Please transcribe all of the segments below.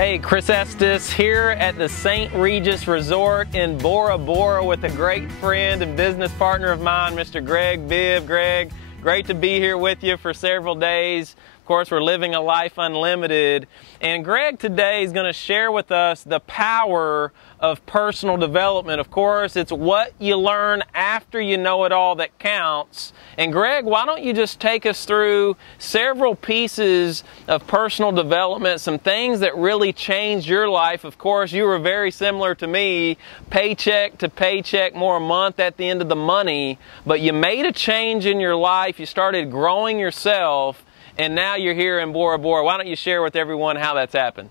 Hey, Chris Estes here at the St. Regis Resort in Bora Bora with a great friend and business partner of mine, Mr. Greg Bibb. Greg, great to be here with you for several days. Of course, we're living a life unlimited. And Greg today is going to share with us the power of personal development. Of course, it's what you learn after you know it all that counts. And Greg, why don't you just take us through several pieces of personal development, some things that really changed your life. Of course, you were very similar to me, paycheck to paycheck, more a month at the end of the money, but you made a change in your life. You started growing yourself, and now you're here in Bora Bora. Why don't you share with everyone how that's happened?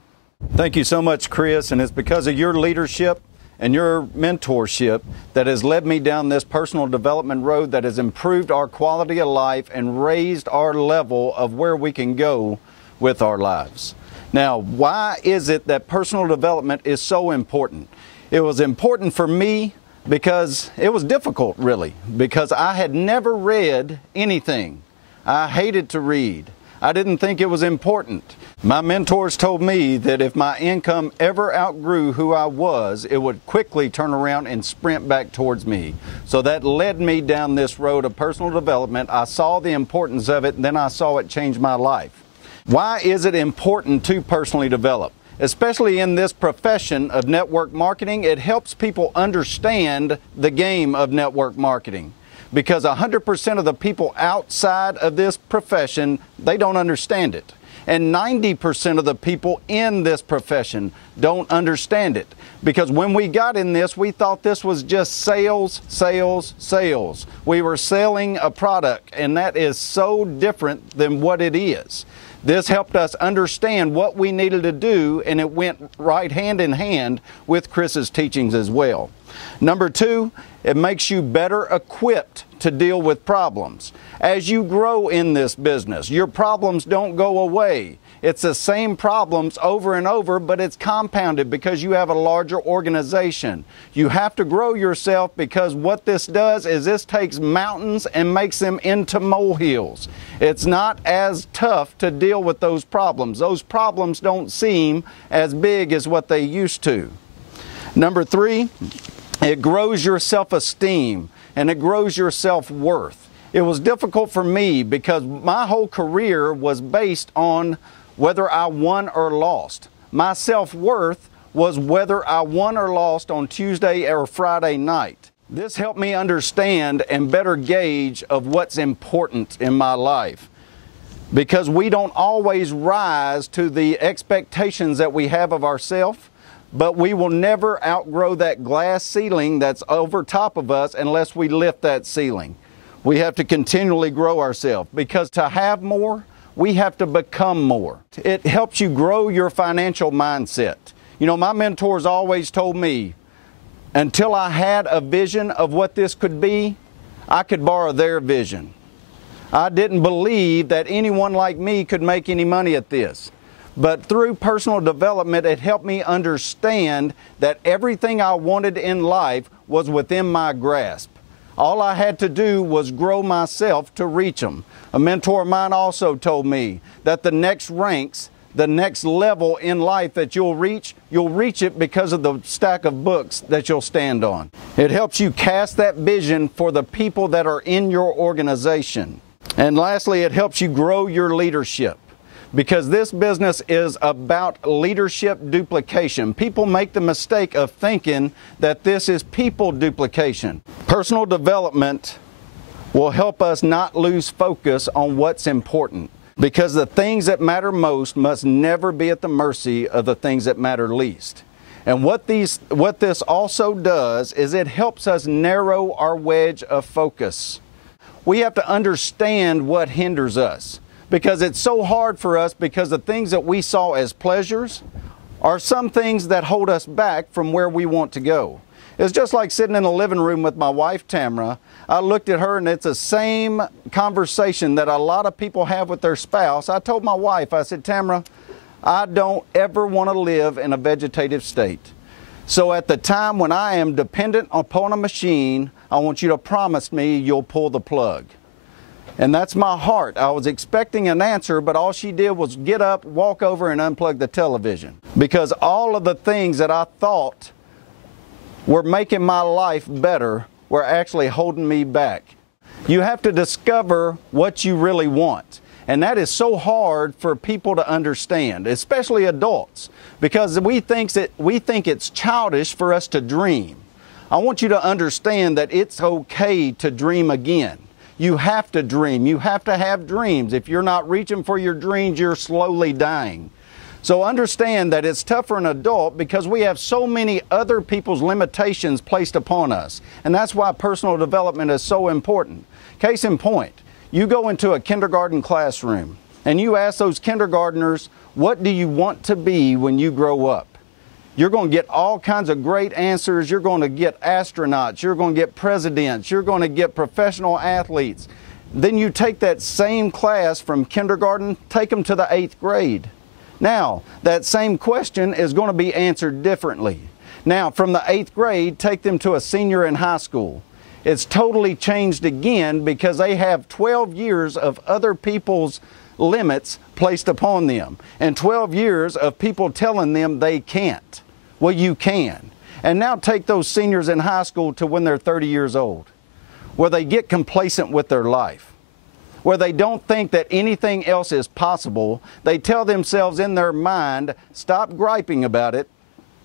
Thank you so much, Chris, and it's because of your leadership and your mentorship that has led me down this personal development road that has improved our quality of life and raised our level of where we can go with our lives. Now, why is it that personal development is so important? It was important for me because it was difficult, really, because I had never read anything. I hated to read. I didn't think it was important. My mentors told me that if my income ever outgrew who I was, it would quickly turn around and sprint back towards me. So that led me down this road of personal development. I saw the importance of it, and then I saw it change my life. Why is it important to personally develop? Especially in this profession of network marketing, it helps people understand the game of network marketing. Because 100% of the people outside of this profession, they don't understand it. And 90% of the people in this profession don't understand it. Because when we got in this, we thought this was just sales, sales, sales. We were selling a product, and that is so different than what it is. This helped us understand what we needed to do, and it went right hand in hand with Chris's teachings as well. Number two, it makes you better equipped to deal with problems. As you grow in this business, your problems don't go away. It's the same problems over and over, but it's compounded because you have a larger organization. You have to grow yourself because what this does is this takes mountains and makes them into molehills. It's not as tough to deal with those problems. Those problems don't seem as big as what they used to. Number three, it grows your self-esteem and it grows your self-worth. It was difficult for me because my whole career was based on whether I won or lost. My self-worth was whether I won or lost on Tuesday or Friday night. This helped me understand and better gauge of what's important in my life. Because we don't always rise to the expectations that we have of ourselves, but we will never outgrow that glass ceiling that's over top of us unless we lift that ceiling. We have to continually grow ourselves because to have more, we have to become more. It helps you grow your financial mindset. You know, my mentors always told me, until I had a vision of what this could be, I could borrow their vision. I didn't believe that anyone like me could make any money at this. But through personal development, it helped me understand that everything I wanted in life was within my grasp. All I had to do was grow myself to reach them. A mentor of mine also told me that the next ranks, the next level in life that you'll reach it because of the stack of books that you'll stand on. It helps you cast that vision for the people that are in your organization. And lastly, it helps you grow your leadership. Because this business is about leadership duplication. People make the mistake of thinking that this is people duplication. Personal development will help us not lose focus on what's important. Because the things that matter most must never be at the mercy of the things that matter least. And what this also does is it helps us narrow our wedge of focus. We have to understand what hinders us. Because it's so hard for us because the things that we saw as pleasures are some things that hold us back from where we want to go. It's just like sitting in the living room with my wife, Tamara. I looked at her and it's the same conversation that a lot of people have with their spouse. I told my wife, I said, Tamara, I don't ever want to live in a vegetative state. So at the time when I am dependent upon a machine, I want you to promise me you'll pull the plug. And that's my heart. I was expecting an answer, but all she did was get up, walk over, and unplug the television. Because all of the things that I thought were making my life better were actually holding me back. You have to discover what you really want. And that is so hard for people to understand, especially adults, because we think it's childish for us to dream. I want you to understand that it's okay to dream again. You have to dream. You have to have dreams. If you're not reaching for your dreams, you're slowly dying. So understand that it's tough for an adult because we have so many other people's limitations placed upon us. And that's why personal development is so important. Case in point, you go into a kindergarten classroom and you ask those kindergartners, what do you want to be when you grow up? You're going to get all kinds of great answers. You're going to get astronauts. You're going to get presidents. You're going to get professional athletes. Then you take that same class from kindergarten, take them to the 8th grade. Now, that same question is going to be answered differently. Now, from the 8th grade, take them to a senior in high school. It's totally changed again because they have 12 years of other people's limits placed upon them and 12 years of people telling them they can't. Well, you can. And now take those seniors in high school to when they're 30 years old, where they get complacent with their life, where they don't think that anything else is possible. They tell themselves in their mind, stop griping about it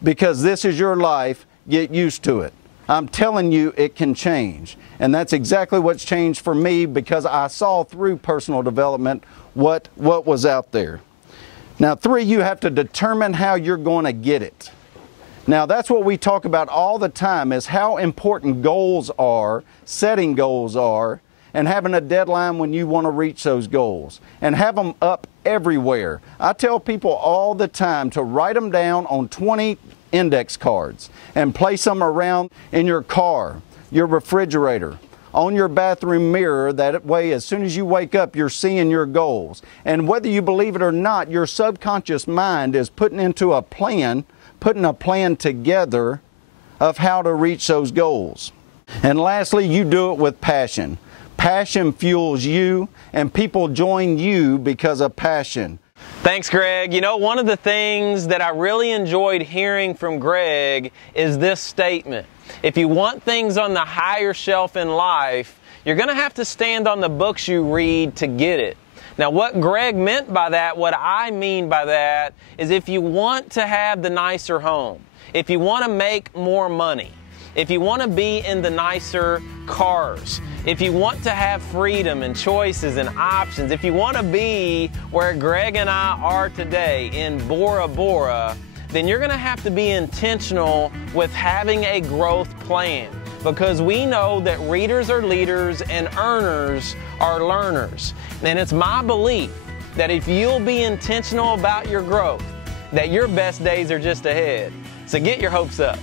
because this is your life, get used to it. I'm telling you it can change. And that's exactly what's changed for me because I saw through personal development what was out there. Now 3, you have to determine how you're going to get it. Now that's what we talk about all the time is how important goals are, setting goals are, and having a deadline when you want to reach those goals. And have them up everywhere. I tell people all the time to write them down on 20 index cards and place them around in your car, your refrigerator, on your bathroom mirror. That way, as soon as you wake up, you're seeing your goals. And whether you believe it or not, your subconscious mind is putting a plan together of how to reach those goals. And lastly, you do it with passion. Passion fuels you, and people join you because of passion. Thanks, Greg. You know, one of the things that I really enjoyed hearing from Greg is this statement. If you want things on the higher shelf in life, you're going to have to stand on the books you read to get it. Now, what Greg meant by that, what I mean by that, is if you want to have the nicer home, if you want to make more money, if you want to be in the nicer cars, if you want to have freedom and choices and options, if you want to be where Greg and I are today in Bora Bora, then you're going to have to be intentional with having a growth plan. Because we know that readers are leaders and earners are learners. And it's my belief that if you'll be intentional about your growth, that your best days are just ahead. So get your hopes up.